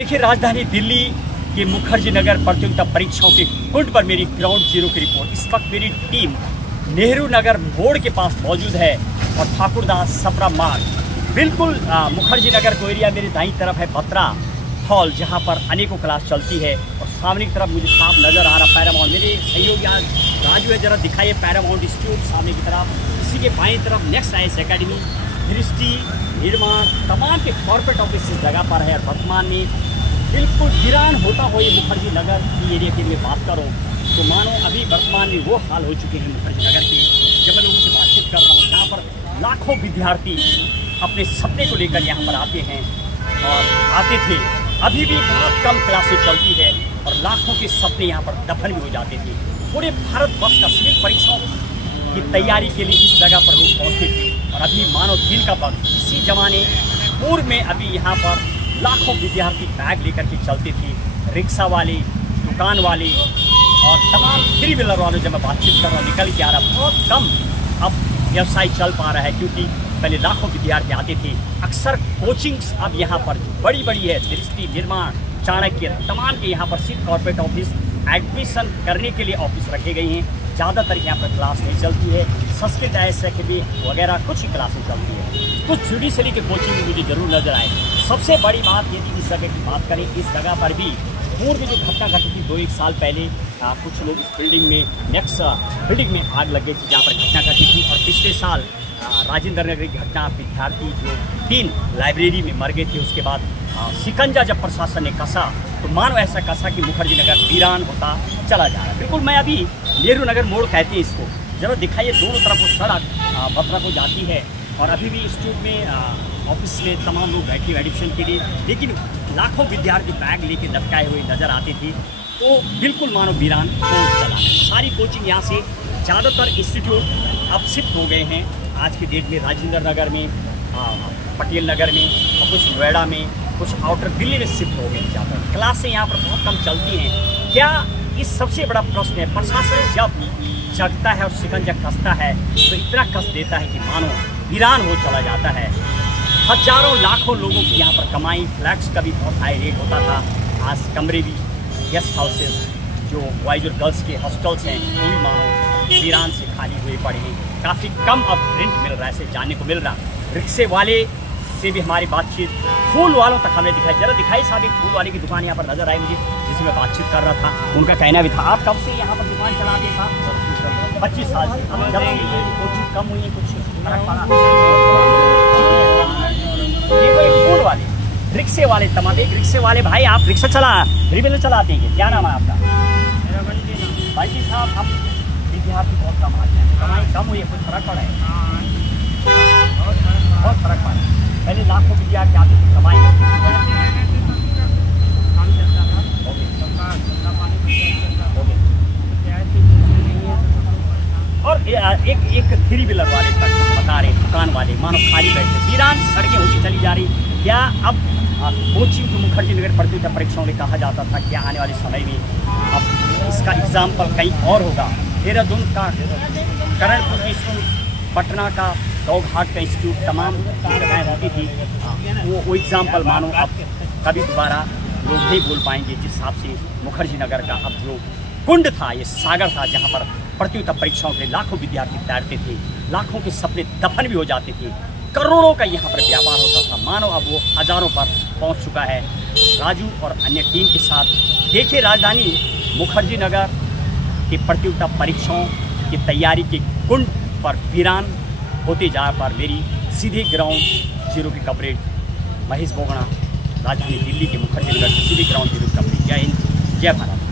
देखिए, राजधानी दिल्ली के मुखर्जी नगर प्रतियोगिता परीक्षाओं के कुंड पर मेरी ग्राउंड जीरो की रिपोर्ट। इस वक्त मेरी टीम नेहरू नगर मोड़ के पास मौजूद है और ठाकुरदास सप्रा मार्ग बिल्कुल मुखर्जी नगर को एरिया। मेरी दाईं तरफ है बत्रा हॉल, जहां पर अनेकों क्लास चलती है और सामने की तरफ मुझे साफ नज़र आ रहा पैरामाउंट। मेरे सहयोगी आज राजू है, जरा दिखाइए पैरामाउंट इंस्टीट्यूट सामने की तरफ। इसी के बाईं तरफ नेक्स्ट आईएएस एकेडमी, दृष्टि, निर्माण, तमाम के कॉर्पोरेट ऑफिस इस जगह पर है। वर्तमान में बिल्कुल वीरान होता हो ये मुखर्जी नगर की एरिया की मैं बात करूँ तो मानो अभी वर्तमान में वो हाल हो चुके हैं मुखर्जी नगर के। जब मैं लोगों से बातचीत कर रहा हूँ, जहाँ पर लाखों विद्यार्थी अपने सपने को लेकर यहाँ पर आते हैं और आते थे, अभी भी बहुत कम क्लासें चलती है और लाखों के सपने यहाँ पर दफन भी हो जाते थे। पूरे भारतवर्ष का सिविल परीक्षाओं की तैयारी के लिए इस जगह पर लोग पहुँचते थे और अभी मानो दिन का वक्त। इसी जमाने पूर्व में अभी यहाँ पर लाखों विद्यार्थी बैग लेकर के चलते थे। रिक्शा वाले, दुकान वाले और तमाम थ्री व्हीलर वालों जब मैं बातचीत कर रहा हूँ निकल के आ रहा, बहुत कम अब व्यवसाय चल पा रहा है, क्योंकि पहले लाखों विद्यार्थी आते थे। अक्सर कोचिंग्स अब यहाँ पर बड़ी बड़ी है, दृष्टि, निर्माण, चाणक्य, तमाम के यहाँ पर सिर्फ कॉर्पोरेट ऑफिस एडमिशन करने के लिए ऑफिस रखे गए हैं। ज़्यादातर यहाँ पर क्लास नहीं चलती है। संस्कृत एकेडमी वगैरह कुछ ही क्लासें चलती है। कुछ जुडिशरी के कोचिंग मुझे जरूर नजर आए। सबसे बड़ी बात यदि इस जगह की बात करें, इस जगह पर भी पूर्व में जो घटना घटी थी 2-1 साल पहले, कुछ लोग इस बिल्डिंग में नेक्स्ट बिल्डिंग में आग लग गई थी, जहाँ पर घटना घटी थी। और पिछले साल राजेंद्र नगर की घटना, विद्यार्थी जो 3 लाइब्रेरी में मर गए थे, उसके बाद शिकंजा जब प्रशासन ने कसा तो मानो ऐसा कसा कि मुखर्जी नगर वीरान होता चला जा रहा है। बिल्कुल मैं अभी नेहरू नगर मोड़ कहते हैं इसको, जरा दिखाइए। दोनों तरफ वो सड़क बत्रा को जाती है और अभी भी इंस्टीट्यूट में ऑफिस में तमाम लोग बैठे एडमिशन के लिए, लेकिन लाखों विद्यार्थी बैग लेके लटकाए हुए नज़र आते थे। तो बिल्कुल मानो वीरान हो चला। सारी कोचिंग यहाँ से ज़्यादातर इंस्टीट्यूट अब शिफ्ट हो गए हैं आज की डेट में। राजेंद्र नगर में, पटेल नगर में और कुछ नोएडा में, कुछ आउटर दिल्ली में शिफ्ट हो गए ज़्यादा। क्लासें यहाँ पर बहुत कम चलती हैं। क्या इस सबसे बड़ा प्रश्न है, प्रशासन जब जगता है और शिकंजा कसता है तो इतना कस देता है कि मानो वीरान हो चला जाता है। हजारों लाखों लोगों की यहाँ पर कमाई, फ्लैट्स का भी बहुत हाई रेट होता था। आज कमरे भी, गेस्ट हाउसेस जो बॉयज़ और गर्ल्स के हॉस्टल्स हैं वो भी मानो वीरान से खाली हुए पड़े हैं। काफ़ी कम अब रेंट मिल रहा है, ऐसे जानने को मिल रहा। रिक्शे वाले से भी हमारी बातचीत, फूल वालों तक हमें दिखाई। जरा दिखाई साहब, एक फूल वाले की दुकान यहाँ पर नजर आई मुझे, जिससे मैं बातचीत कर रहा था। उनका कहना भी था, आप कब से यहाँ पर दुकान चलाते साहब? 25 साल से। जब कुछ कम हुई, कुछ फर्क पड़ा। देखो एक फूल वाले, रिक्शे वाले, तमाम एक रिक्शे वाले भाई, आप रिक्शा थ्री व्हीलर चलाते हैं, क्या नाम है आपका? भाई साहब, आप विद्यार्थी बहुत कम आते हैं, कमाई कम हुई है, कुछ फर्क पड़ा है? बहुत फर्क पड़ा है। पहले लाखों विद्यार्थी आते थे, कमाई और एक थ्री व्हीलर वाले तक बता रहे, दुकान वाले मानो खाली बैठे, वीरान सड़कें होती चली जा रही। क्या अब कोचिंग को मुखर्जी नगर प्रतियोगिता परीक्षाओं में कहा जाता था, क्या आने वाले समय में अब इसका एग्जाम्पल कहीं और होगा? देहरादून का करणपुर इंस्टीट्यूट, पटना का दौघाट का इंस्टीट्यूट, तमाम जगहें होती थी, वो एग्जाम्पल मानो अब कभी दोबारा लोग नहीं भूल पाएंगे। जिस हिसाब से मुखर्जी नगर का अब जो कुंड था, ये सागर था, जहाँ पर प्रतियोगिता परीक्षाओं के लाखों विद्यार्थी तैरते थे, लाखों के सपने दफन भी हो जाते थे, करोड़ों का यहाँ पर व्यापार होता था, मानो अब वो हजारों पर पहुँच चुका है। राजू और अन्य टीम के साथ देखिए राजधानी मुखर्जी नगर की प्रतियोगिता परीक्षाओं की तैयारी के कुंड पर वीरान होते जा पर मेरी सीधे ग्राउंड जीरो की कवरेज। महेश बोगड़ा, राजधानी दिल्ली के मुखर्जी नगर से सीधे ग्राउंड जीरो की कवरेज। जय हिंद, जय भारत।